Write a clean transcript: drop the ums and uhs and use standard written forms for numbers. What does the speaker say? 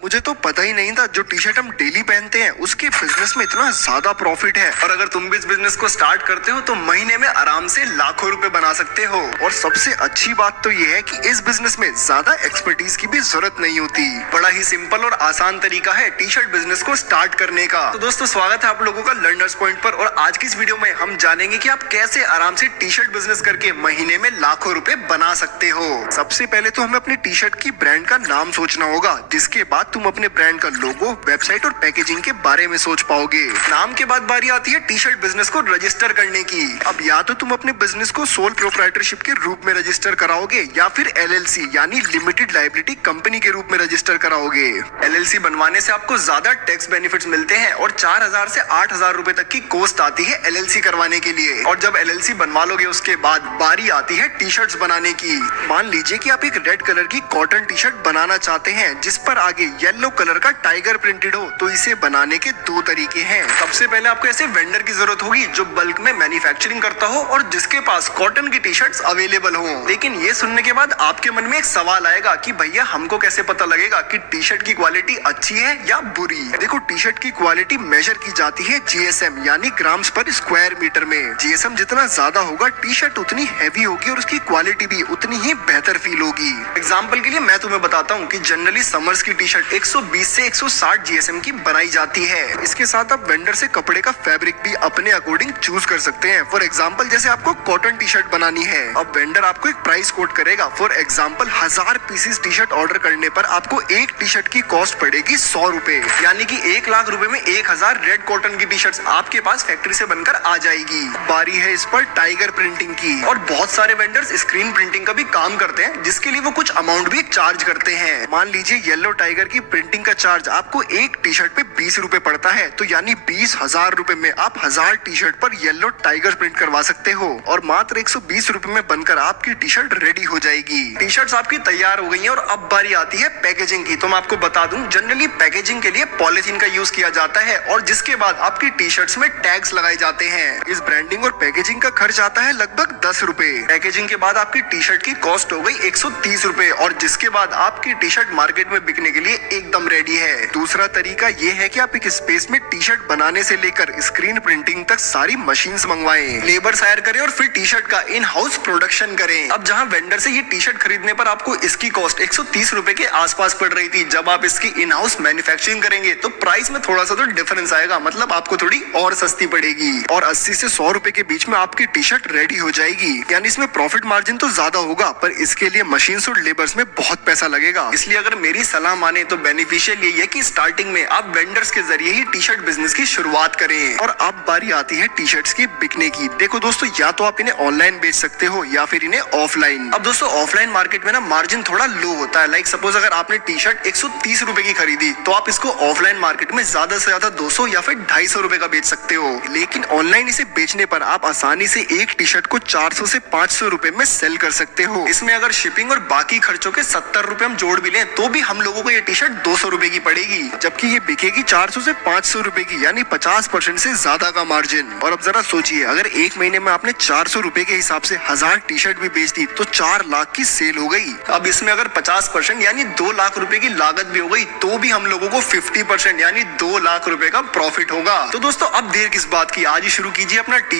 मुझे तो पता ही नहीं था जो टी शर्ट हम डेली पहनते हैं उसके बिजनेस में इतना ज्यादा प्रॉफिट है। और अगर तुम भी इस बिजनेस को स्टार्ट करते हो तो महीने में आराम से लाखों रुपए बना सकते हो। और सबसे अच्छी बात तो ये है कि इस बिजनेस में ज्यादा एक्सपर्टीज की भी जरूरत नहीं होती। बड़ा ही सिंपल और आसान तरीका है टी शर्ट बिजनेस को स्टार्ट करने का। तो दोस्तों स्वागत है आप लोगों का लर्नर्स पॉइंट पर। और आज की इस वीडियो में हम जानेंगे कि आप कैसे आराम से टी शर्ट बिजनेस करके महीने में लाखों रुपए बना सकते हो। सबसे पहले तो हमें अपनी टी शर्ट की ब्रांड का नाम सोचना होगा, जिसके बाद तुम अपने ब्रांड का लोगो, वेबसाइट और पैकेजिंग के बारे में सोच पाओगे। नाम के बाद बारी आती है टी शर्ट बिजनेस को रजिस्टर करने की। अब या तो तुम अपने बिजनेस को सोल प्रोप्राइटरशिप के रूप में रजिस्टर कराओगे या फिर LLC यानी लिमिटेड लायबिलिटी कंपनी के रूप में रजिस्टर कराओगे। LLC बनवाने से आपको ज्यादा टैक्स बेनिफिट्स मिलते हैं और 4000 से 8000 रुपए तक की कॉस्ट आती है LLC करवाने के लिए। और जब LLC बनवा लोगे उसके बाद बारी आती है टी शर्ट बनाने की। मान लीजिए कि आप एक रेड कलर की कॉटन टी शर्ट बनाना चाहते हैं जिस पर आगे येलो कलर का टाइगर प्रिंटेड हो, तो इसे बनाने के दो तरीके हैं। सबसे पहले आपको ऐसे वेंडर की जरूरत होगी जो बल्क में मैन्युफैक्चरिंग करता हो और जिसके पास कॉटन की टी शर्ट्स अवेलेबल हो। लेकिन ये सुनने के बाद आपके मन में एक सवाल आएगा कि भैया हमको कैसे पता लगेगा कि टी शर्ट की क्वालिटी अच्छी है या बुरी। देखो टी शर्ट की क्वालिटी मेजर की जाती है GSM यानी ग्राम्स पर स्क्वायर मीटर में। GSM जितना ज्यादा होगा टी शर्ट उतनी हैवी होगी और उसकी क्वालिटी भी उतनी ही बेहतर फील होगी। एग्जाम्पल के लिए मैं तुम्हें बताता हूँ कि जनरली समर्स की टी शर्ट 120 से 160 GSM की बनाई जाती है। इसके साथ आप वेंडर से कपड़े का फैब्रिक भी अपने अकॉर्डिंग चूज कर सकते हैं। फॉर एग्जाम्पल जैसे आपको कॉटन टी शर्ट बनानी है, अब वेंडर आपको एक प्राइस कोट करेगा। For example 1000 pieces T shirt order करने पर आपको एक टी शर्ट की कॉस्ट पड़ेगी 100 रुपए, यानी कि 1 लाख रुपए में 1000 रेड कॉटन की टी शर्ट आपके पास फैक्ट्री से बनकर आ जाएगी। बारी है इस पर टाइगर प्रिंटिंग की। और बहुत सारे वेंडर्स स्क्रीन प्रिंटिंग का भी काम करते हैं जिसके लिए वो कुछ अमाउंट भी चार्ज करते हैं। मान लीजिए येलो टाइगर की प्रिंटिंग का चार्ज आपको एक टी शर्ट पे 20 रुपए पड़ता है, तो यानी 20,000 रुपए में आप 1000 टी शर्ट पर येलो टाइगर प्रिंट करवा सकते हो और मात्र 120 रुपए में बनकर आपकी टी शर्ट रेडी हो जाएगी। टी शर्ट्स आपकी तैयार हो गई हैं और अब बारी आती है पैकेजिंग की। तो मैं आपको बता दूं जनरली पैकेजिंग के लिए पॉलिथीन का यूज किया जाता है और जिसके बाद आपकी टी शर्ट्स में टैग्स लगाए जाते हैं। इस ब्रांडिंग और पैकेजिंग का खर्च आता है लगभग 10 रुपए। पैकेजिंग के बाद आपकी टी शर्ट की कॉस्ट हो गई 130 रुपए और जिसके बाद आपकी टी शर्ट मार्केट में बिकने के लिए एकदम रेडी है। दूसरा तरीका ये है कि आप एक स्पेस में टी शर्ट बनाने से लेकर स्क्रीन प्रिंटिंग तक सारी मशीन्स मंगवाएं, लेबर हायर करें और फिर टी शर्ट का इन हाउस प्रोडक्शन करें। अब जहां वेंडर से ये टी शर्ट खरीदने पर आपको इसकी कॉस्ट 130 रुपए के आसपास पड़ रही थी, जब आप इसकी इन हाउस मैन्युफैक्चरिंग करेंगे तो प्राइस में थोड़ा सा तो डिफरेंस आएगा, मतलब आपको थोड़ी और सस्ती पड़ेगी और 80 से 100 रुपए के बीच में आपकी टी शर्ट रेडी हो जाएगी। यानी इसमें प्रॉफिट मार्जिन तो ज्यादा होगा पर इसके लिए मशीन्स और लेबर्स में बहुत पैसा लगेगा। इसलिए अगर मेरी सलाह माने तो बेनिफिशियल यही है कि स्टार्टिंग में आप वेंडर्स के जरिए ही टी शर्ट बिजनेस की शुरुआत करें। और अब बारी आती है टी शर्ट्स की बिकने की। देखो दोस्तों या तो आप इन्हें ऑनलाइन बेच सकते हो या फिर इन्हें ऑफलाइन। अब दोस्तों ऑफलाइन मार्केट में ना मार्जिन थोड़ा लो होता है। लाइक सपोज अगर आपने टी शर्ट 130 रुपए की खरीदी तो आप इसको ऑफलाइन मार्केट में ज्यादा से ज्यादा 200 या फिर 250 रुपए का बेच सकते हो। लेकिन ऑनलाइन इसे बेचने पर आप आसानी से एक टी शर्ट को 400 से 500 रुपए में सेल कर सकते हो। इसमें अगर शिपिंग और बाकी खर्चों के 70 रुपए हम जोड़ भी लें तो भी हम लोगों को ये टी शर्ट 200 रुपए की पड़ेगी, जबकि ये बिकेगी 400 से 500 रुपए की, यानी 50% से ज्यादा का मार्जिन। और अब जरा सोचिए अगर एक महीने में आपने 400 रुपए के हिसाब से 1000 टी शर्ट भी बेच दी तो 4 लाख की सेल हो गई। अब इसमें अगर 50% यानी 2 लाख रुपए की लागत भी हो गई तो भी हम लोगों को 50% यानी 2 लाख रुपए का प्रॉफिट होगा। तो दोस्तों अब देर किस बात की, आज ही शुरू कीजिए अपना टी शर्ट